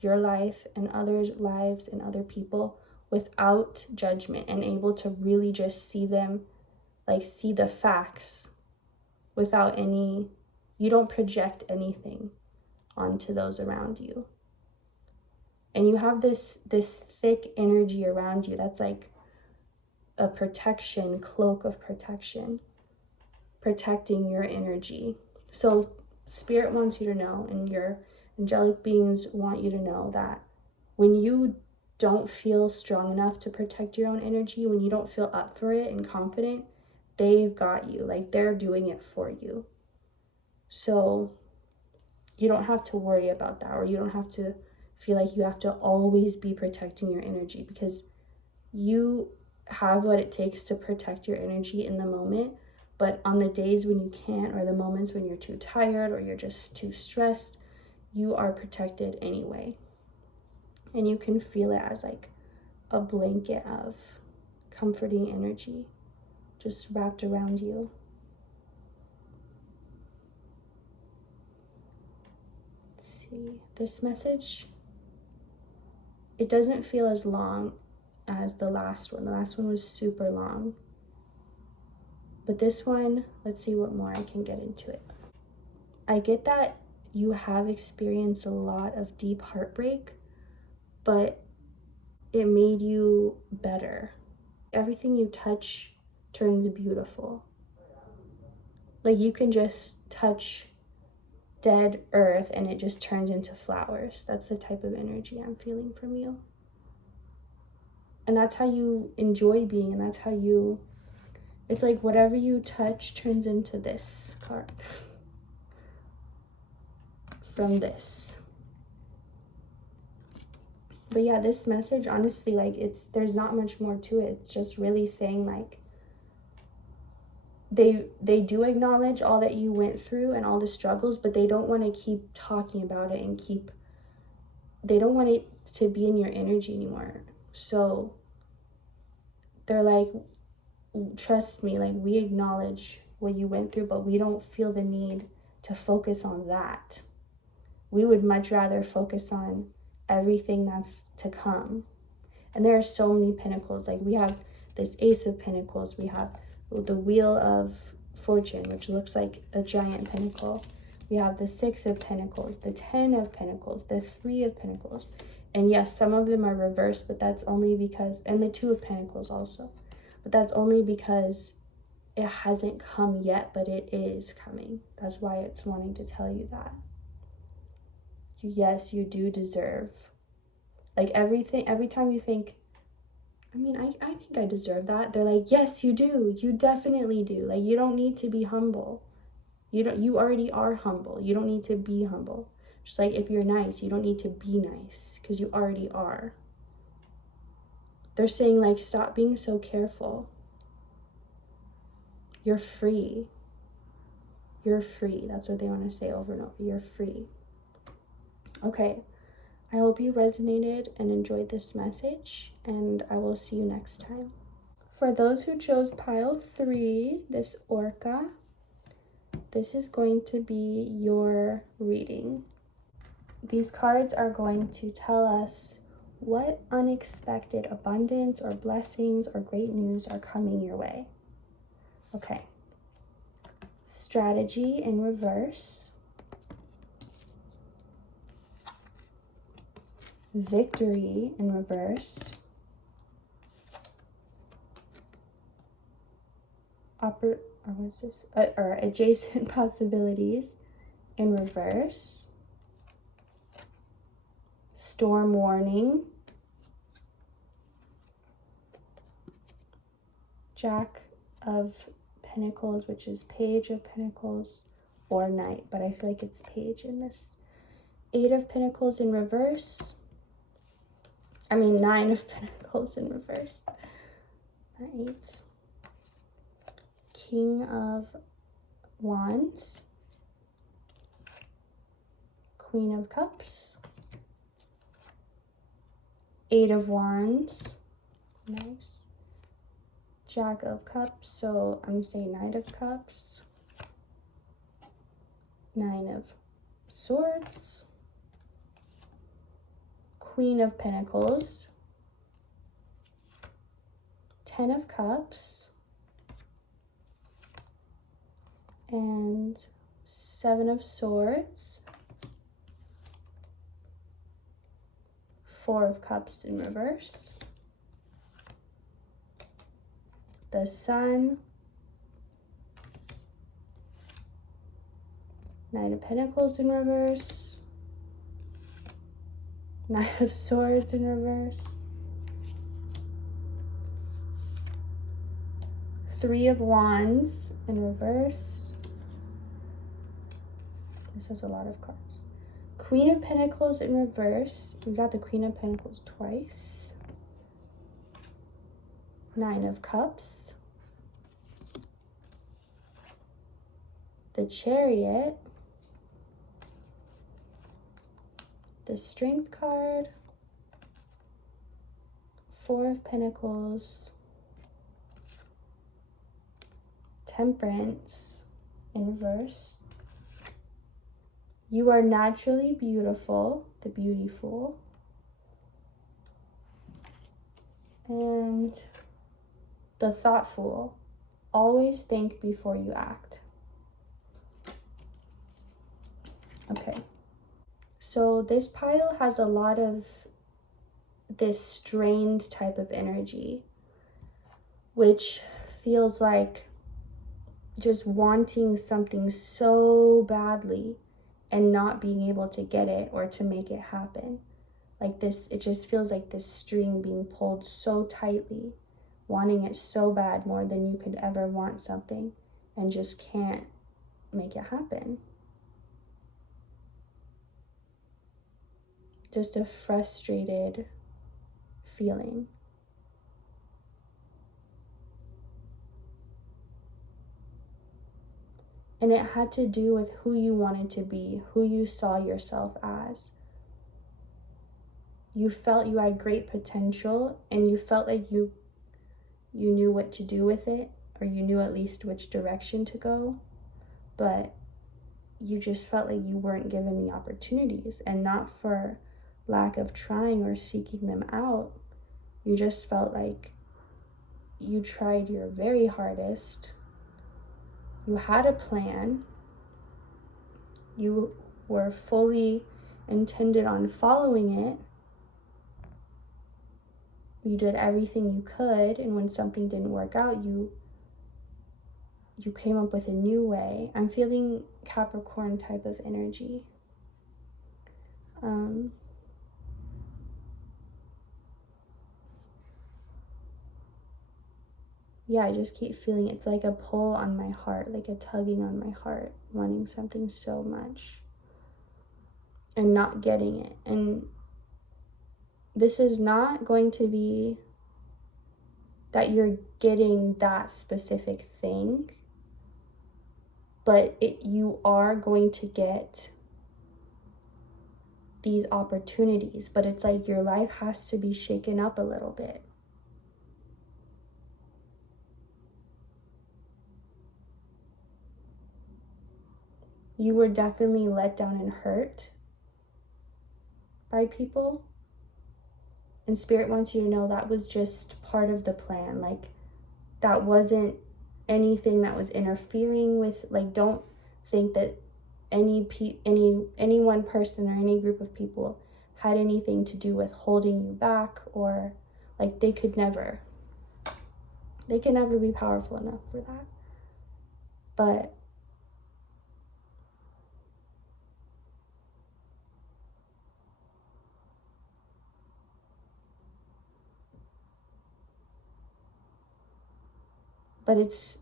your life and others' lives and other people without judgment, and able to really just see them, like see the facts without any, you don't project anything onto those around you. And you have this thick energy around you that's like a protection, cloak of protection, protecting your energy. So spirit wants you to know, and your angelic beings want you to know, that when you don't feel strong enough to protect your own energy, when you don't feel up for it and confident, they've got you. Like they're doing it for you. So you don't have to worry about that, or you don't have to feel like you have to always be protecting your energy, because you have what it takes to protect your energy in the moment. But on the days when you can't, or the moments when you're too tired or you're just too stressed, you are protected anyway. And you can feel it as like a blanket of comforting energy just wrapped around you. Let's see. This message, it doesn't feel as long as the last one. The last one was super long. But this one, let's see what more I can get into it. I get that you have experienced a lot of deep heartbreak, but it made you better. Everything you touch turns beautiful. Like you can just touch dead earth and it just turns into flowers. That's the type of energy I'm feeling from you. And that's how you enjoy being, and that's how you, it's like whatever you touch turns into this card. From this. But yeah, this message, honestly, like there's not much more to it. It's just really saying like they do acknowledge all that you went through and all the struggles, but they don't want to keep talking about it and they don't want it to be in your energy anymore. So they're like, trust me, like we acknowledge what you went through, but we don't feel the need to focus on that. We would much rather focus on everything that's to come. And there are so many pentacles. Like we have this Ace of Pentacles. We have the Wheel of Fortune, which looks like a giant pentacle. We have the Six of Pentacles, the 10 of Pentacles, the 3 of Pentacles. And yes, some of them are reversed, but that's only because, and the 2 of Pentacles also. But that's only because it hasn't come yet, but it is coming. That's why it's wanting to tell you that. Yes, you do deserve. Like everything, every time you think, I mean, I think I deserve that. They're like, yes, you do. You definitely do. Like, you don't need to be humble. You already are humble. You don't need to be humble. Just like if you're nice, you don't need to be nice because you already are. They're saying like, stop being so careful. You're free. You're free. That's what they want to say over and over. You're free. Okay. I hope you resonated and enjoyed this message, and I will see you next time. For those who chose pile 3, this orca, this is going to be your reading. These cards are going to tell us what unexpected abundance or blessings or great news are coming your way. Okay. Strategy in reverse. Victory in reverse. Or adjacent possibilities in reverse. Storm warning. Jack of Pentacles, which is Page of Pentacles, or Knight, but I feel like it's Page in this. 8 of Pentacles in reverse. 9 of Pentacles in reverse. 8. King of Wands. Queen of Cups. 8 of Wands. Nice. Jack of Cups, so I'm going to say Knight of Cups. 9 of Swords. Queen of Pentacles. 10 of Cups. And 7 of Swords. 4 of Cups in reverse. The Sun. Knight of Pentacles in reverse. Knight of Swords in reverse. 3 of Wands in reverse. This has a lot of cards. Queen of Pentacles in reverse. We got the Queen of Pentacles twice. 9 of Cups. The Chariot. The Strength card. 4 of Pentacles. Temperance in reverse. You are naturally beautiful, the Beautiful. And the thoughtful, always think before you act. Okay. So this pile has a lot of this strained type of energy, which feels like just wanting something so badly and not being able to get it or to make it happen. Like this, it just feels like this string being pulled so tightly, wanting it so bad, more than you could ever want something, and just can't make it happen. Just a frustrated feeling. And it had to do with who you wanted to be, who you saw yourself as. You felt you had great potential, and you felt like you knew what to do with it, or you knew at least which direction to go, but you just felt like you weren't given the opportunities, and not for lack of trying or seeking them out. You just felt like you tried your very hardest. You had a plan. You were fully intended on following it. You did everything you could, and when something didn't work out, you came up with a new way. I'm feeling Capricorn type of energy. Yeah, I just keep feeling it's like a pull on my heart, like a tugging on my heart, wanting something so much and not getting it. And this is not going to be that you're getting that specific thing, but you are going to get these opportunities. But it's like your life has to be shaken up a little bit. You were definitely let down and hurt by people. And Spirit wants you to know that was just part of the plan. Like, that wasn't anything that was interfering with, like, don't think that any one person or any group of people had anything to do with holding you back, or like they can never be powerful enough for that. But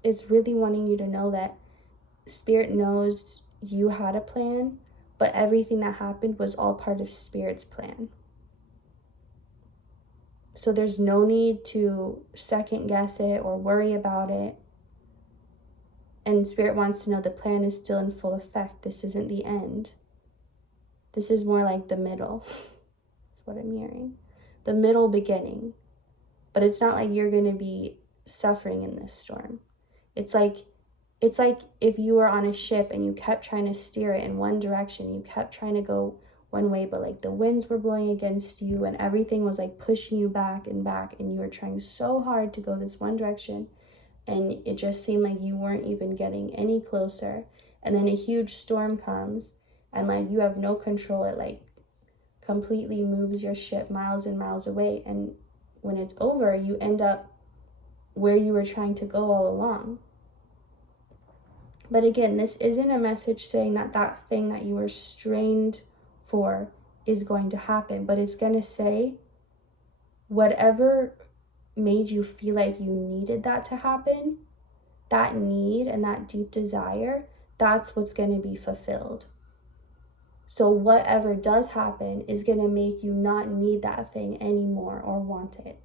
it's really wanting you to know that Spirit knows you had a plan, but everything that happened was all part of Spirit's plan. So there's no need to second guess it or worry about it. And Spirit wants to know the plan is still in full effect. This isn't the end. This is more like the middle. That's what I'm hearing. The middle beginning. But it's not like you're going to be suffering in this storm. It's like if you were on a ship and you kept trying to steer it in one direction, you kept trying to go one way, but like the winds were blowing against you and everything was like pushing you back, and you were trying so hard to go this one direction, and it just seemed like you weren't even getting any closer. And then a huge storm comes, and like you have no control. It like completely moves your ship miles and miles away, and when it's over, you end up where you were trying to go all along. But again, this isn't a message saying that that thing that you were strained for is going to happen, but it's going to say whatever made you feel like you needed that to happen, that need and that deep desire, that's what's going to be fulfilled. So whatever does happen is going to make you not need that thing anymore or want it.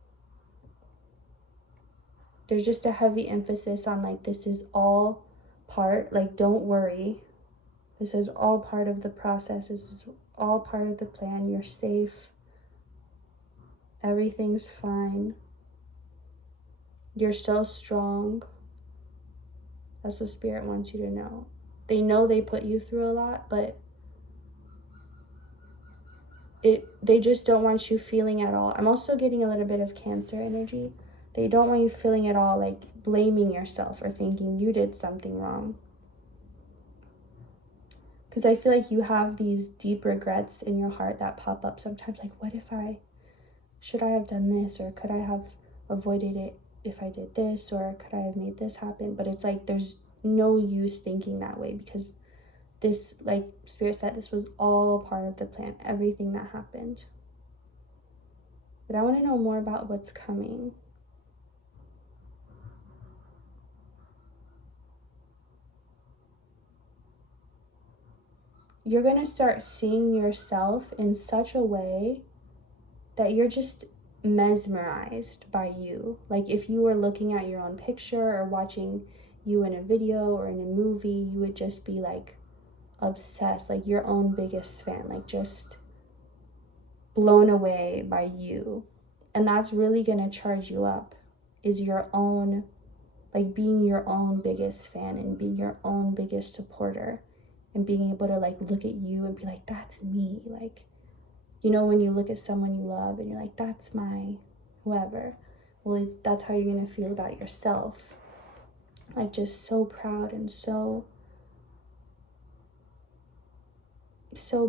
There's just a heavy emphasis on like, this is all part, like, don't worry. This is all part of the process. This is all part of the plan. You're safe. Everything's fine. You're so strong. That's what Spirit wants you to know. They know they put you through a lot, but they just don't want you feeling at all. I'm also getting a little bit of Cancer energy. They don't want you feeling at all like blaming yourself or thinking you did something wrong. Because I feel like you have these deep regrets in your heart that pop up sometimes, like, should I have done this, or could I have avoided it if I did this, or could I have made this happen? But it's like there's no use thinking that way, because this, like Spirit said, this was all part of the plan, everything that happened. But I want to know more about what's coming. You're going to start seeing yourself in such a way that you're just mesmerized by you. Like if you were looking at your own picture or watching you in a video or in a movie, you would just be like obsessed, like your own biggest fan, like just blown away by you. And that's really going to charge you up, is your own, like being your own biggest fan and being your own biggest supporter and being able to like look at you and be like, that's me. Like, you know, when you look at someone you love and you're like, that's my whoever. Well, that's how you're going to feel about yourself. Like just so proud and so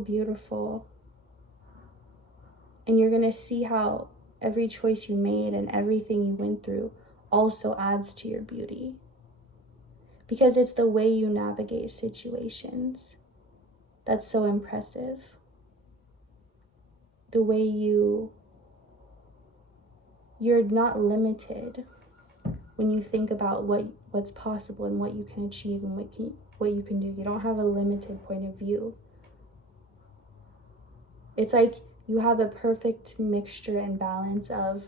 beautiful. And you're going to see how every choice you made and everything you went through also adds to your beauty. Because it's the way you navigate situations that's so impressive. The way you're not limited when you think about what's possible and what you can achieve and what you can do. You don't have a limited point of view. It's like you have a perfect mixture and balance of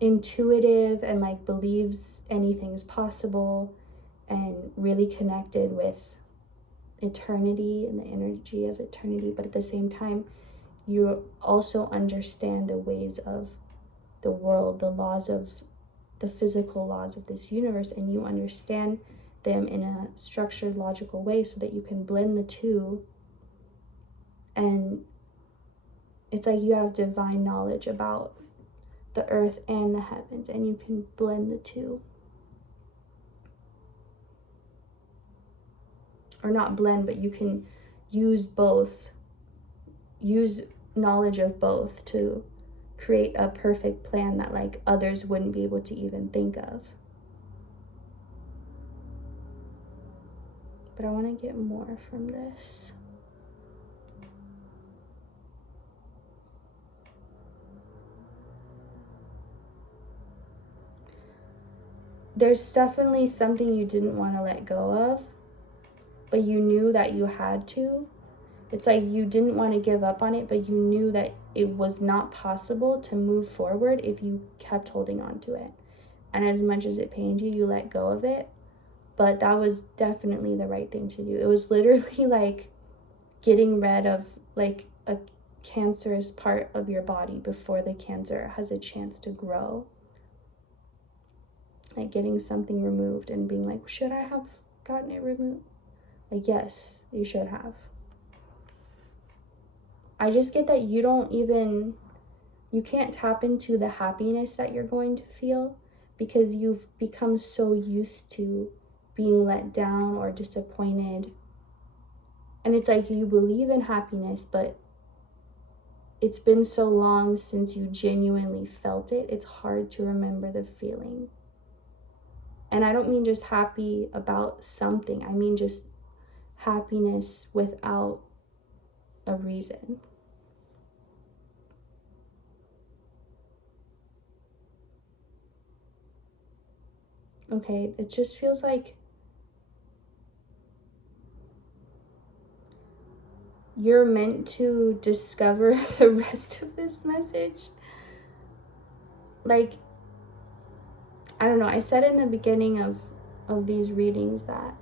intuitive and like believes anything's possible and really connected with eternity and the energy of eternity, but at the same time you also understand the ways of the world, the laws of the physical laws of this universe, and you understand them in a structured, logical way so that you can blend the two. And it's like you have divine knowledge about the earth and the heavens, and you can blend the two. Or not blend, but you can use both, use knowledge of both to create a perfect plan that like others wouldn't be able to even think of. But I want to get more from this. There's definitely something you didn't want to let go of, but you knew that you had to. It's like you didn't want to give up on it, but you knew that it was not possible to move forward if you kept holding on to it. And as much as it pained you, you let go of it. But that was definitely the right thing to do. It was literally like getting rid of like a cancerous part of your body before the cancer has a chance to grow. Like getting something removed and being like, should I have gotten it removed? Like, yes, you should have. I just get that you can't tap into the happiness that you're going to feel because you've become so used to being let down or disappointed. And it's like you believe in happiness, but it's been so long since you genuinely felt it, it's hard to remember the feeling. And I don't mean just happy about something. I mean just happiness without a reason. Okay, it just feels like you're meant to discover the rest of this message. Like, I don't know, I said in the beginning of these readings that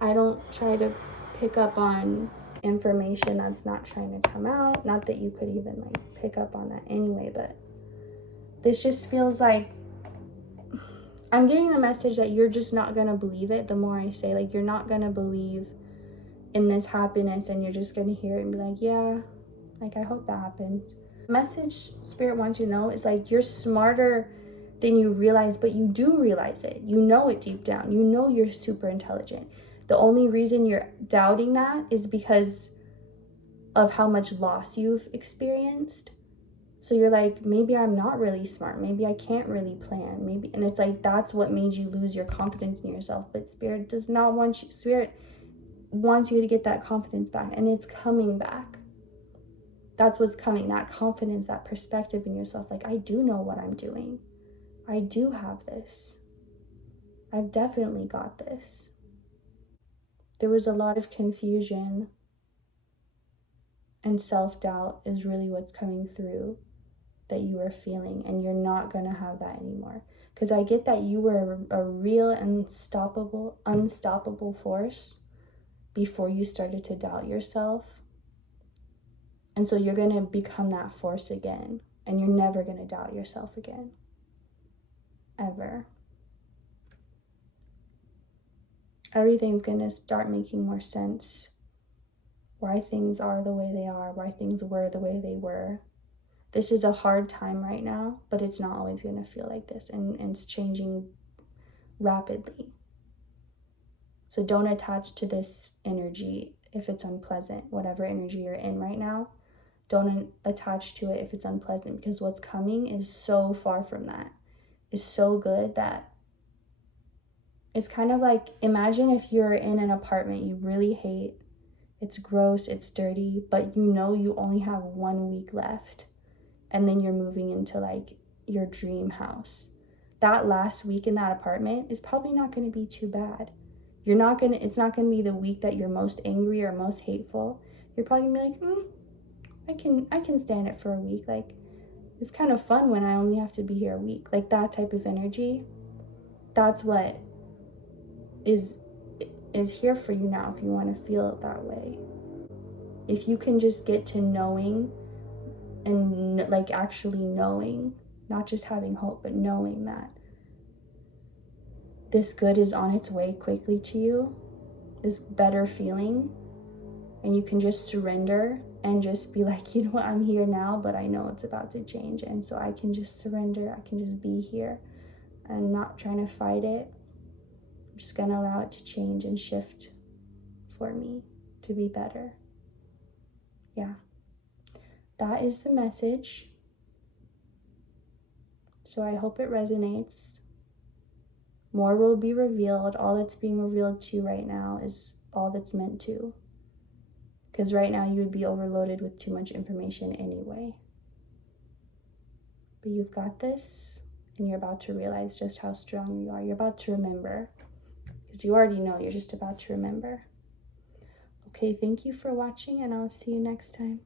I don't try to pick up on information that's not trying to come out. Not that you could even like pick up on that anyway, but this just feels like I'm getting the message that you're just not gonna believe it. The more I say, like, you're not gonna believe in this happiness, and you're just gonna hear it and be like, yeah, Like, I hope that happens. The message Spirit wants you to know is like, you're smarter than you realize, but you do realize it. You know it deep down. You know you're super intelligent. The only reason you're doubting that is because of how much loss you've experienced. So you're like, maybe I'm not really smart. Maybe I can't really plan. Maybe, and it's like, that's what made you lose your confidence in yourself. But Spirit does not want you, Spirit wants you to get that confidence back, and it's coming back. That's what's coming, that confidence, that perspective in yourself. Like, I do know what I'm doing. I do have this. I've definitely got this. There was a lot of confusion, and self-doubt is really what's coming through that you were feeling, and you're not going to have that anymore. Because I get that you were a real unstoppable force before you started to doubt yourself. And so you're going to become that force again, and you're never going to doubt yourself again. Ever. Everything's going to start making more sense. Why things are the way they are, why things were the way they were. This is a hard time right now, but it's not always going to feel like this, and it's changing rapidly. So don't attach to this energy if it's unpleasant. Whatever energy you're in right now, don't attach to it if it's unpleasant, because what's coming is so far from that. Is so good that it's kind of like, imagine if you're in an apartment you really hate. It's gross, it's dirty, but you know you only have 1 week left, and then you're moving into like your dream house. That last week in that apartment is probably not going to be too bad. It's not going to be the week that you're most angry or most hateful. You're probably going to be like, I can stand it for a week. Like, it's kind of fun when I only have to be here a week. Like, that type of energy, that's what is here for you now, if you want to feel it that way. If you can just get to knowing, and like actually knowing, not just having hope, but knowing that this good is on its way quickly to you, this better feeling, and you can just surrender and just be like, you know what, I'm here now, but I know it's about to change, and so I can just surrender. I can just be here and not trying to fight it. I'm just gonna allow it to change and shift for me to be better. Yeah, that is the message. So I hope it resonates. More will be revealed. All that's being revealed to you right now is all that's meant to. Because right now you would be overloaded with too much information anyway. But you've got this, and you're about to realize just how strong you are. You're about to remember. Because you already know, you're just about to remember. Okay, thank you for watching, and I'll see you next time.